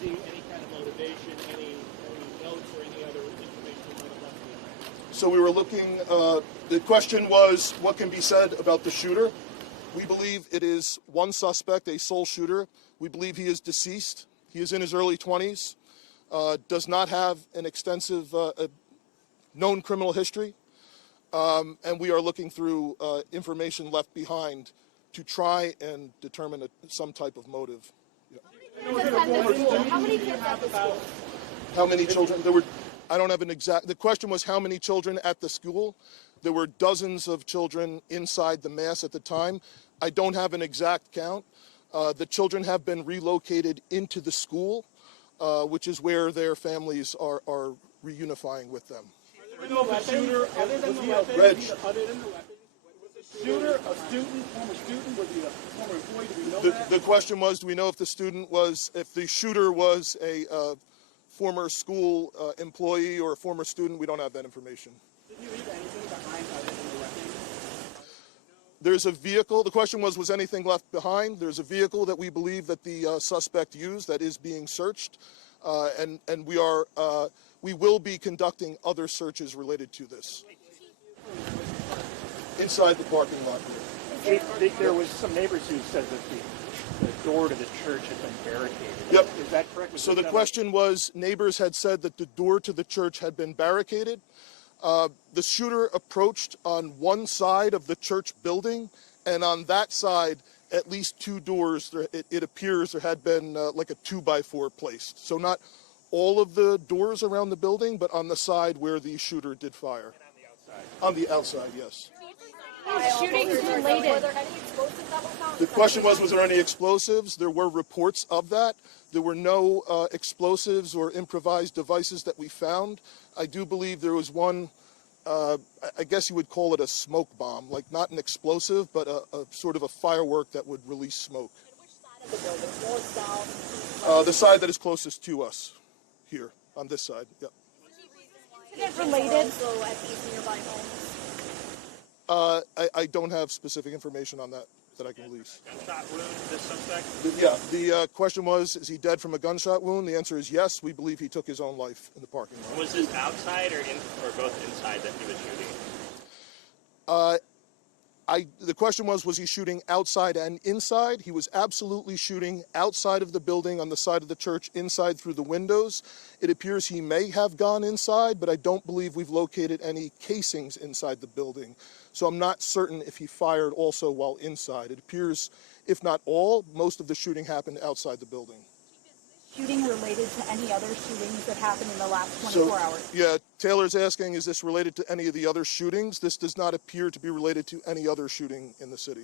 see any kind of motivation, any notes, or any other information you might have left behind? So we were looking, the question was, what can be said about the shooter? We believe it is one suspect, a sole shooter. We believe he is deceased. He is in his early 20s, does not have an extensive known criminal history, and we are looking through information left behind to try and determine some type of motive. How many kids at the school? How many children? There were, I don't have an exact, the question was how many children at the school. There were dozens of children inside the mass at the time. I don't have an exact count. The children have been relocated into the school, which is where their families are reunifying with them. Shooter, other than the weapon, was the shooter a student, former student? Was he a former employee? Do we know that? The question was, do we know if the shooter was a former school employee or a former student? We don't have that information. Did you leave anything behind other than the weapon? There's a vehicle. The question was anything left behind? There's a vehicle that we believe that the suspect used that is being searched, and we will be conducting other searches related to this. Inside the parking lot here. There was some neighbors who said that the door to the church had been barricaded. Yep. Is that correct? So the question was, neighbors had said that the door to the church had been barricaded. The shooter approached on one side of the church building, and on that side, at least two doors, it appears there had been like a 2x4 placed. So not all of the doors around the building, but on the side where the shooter did fire. And on the outside? On the outside, yes. Shootings related. Were there any explosives that were found? The question was there any explosives? There were reports of that. There were no explosives or improvised devices that we found. I do believe there was one, I guess you would call it a smoke bomb, like not an explosive, but a sort of a firework that would release smoke. And which side of the building? North, south, east, west? The side that is closest to us, here, on this side, yep. Is it related? So at these nearby homes? I don't have specific information on that I can release. Gunshot wound, this suspect? Yeah, the question was, is he dead from a gunshot wound? The answer is yes. We believe he took his own life in the parking lot. Was this outside or both inside that he was shooting? The question was he shooting outside and inside? He was absolutely shooting outside of the building on the side of the church, inside through the windows. It appears he may have gone inside, but I don't believe we've located any casings inside the building. So I'm not certain if he fired also while inside. It appears, if not all, most of the shooting happened outside the building. Shooting related to any other shootings that happened in the last 24 hours? Yeah, Taylor's asking, is this related to any of the other shootings? This does not appear to be related to any other shooting in the city.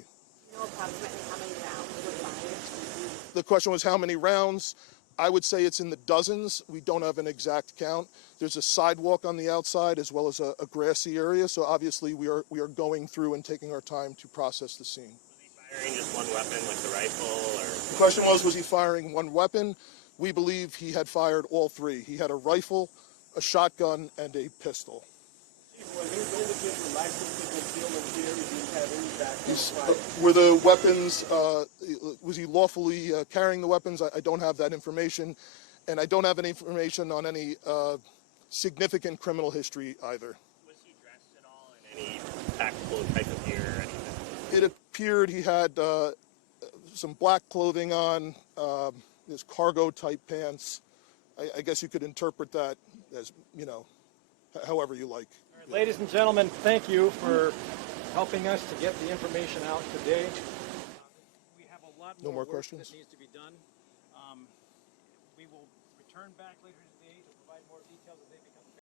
You know approximately how many rounds were fired? The question was how many rounds? I would say it's in the dozens. We don't have an exact count. There's a sidewalk on the outside as well as a grassy area, so obviously we are going through and taking our time to process the scene. Was he firing just one weapon, like the rifle, or? The question was he firing one weapon? We believe he had fired all three. He had a rifle, a shotgun, and a pistol. Was his individual license to conceal and carry? Did he have any background? Were the weapons, was he lawfully carrying the weapons? I don't have that information. And I don't have any information on any significant criminal history either. Was he dressed at all in any tactical type of gear or anything? It appeared he had some black clothing on, his cargo type pants. I guess you could interpret that as, however you like. Ladies and gentlemen, thank you for helping us to get the information out today. We have a lot No more work questions? that needs to be done. We will return back later today to provide more details as they become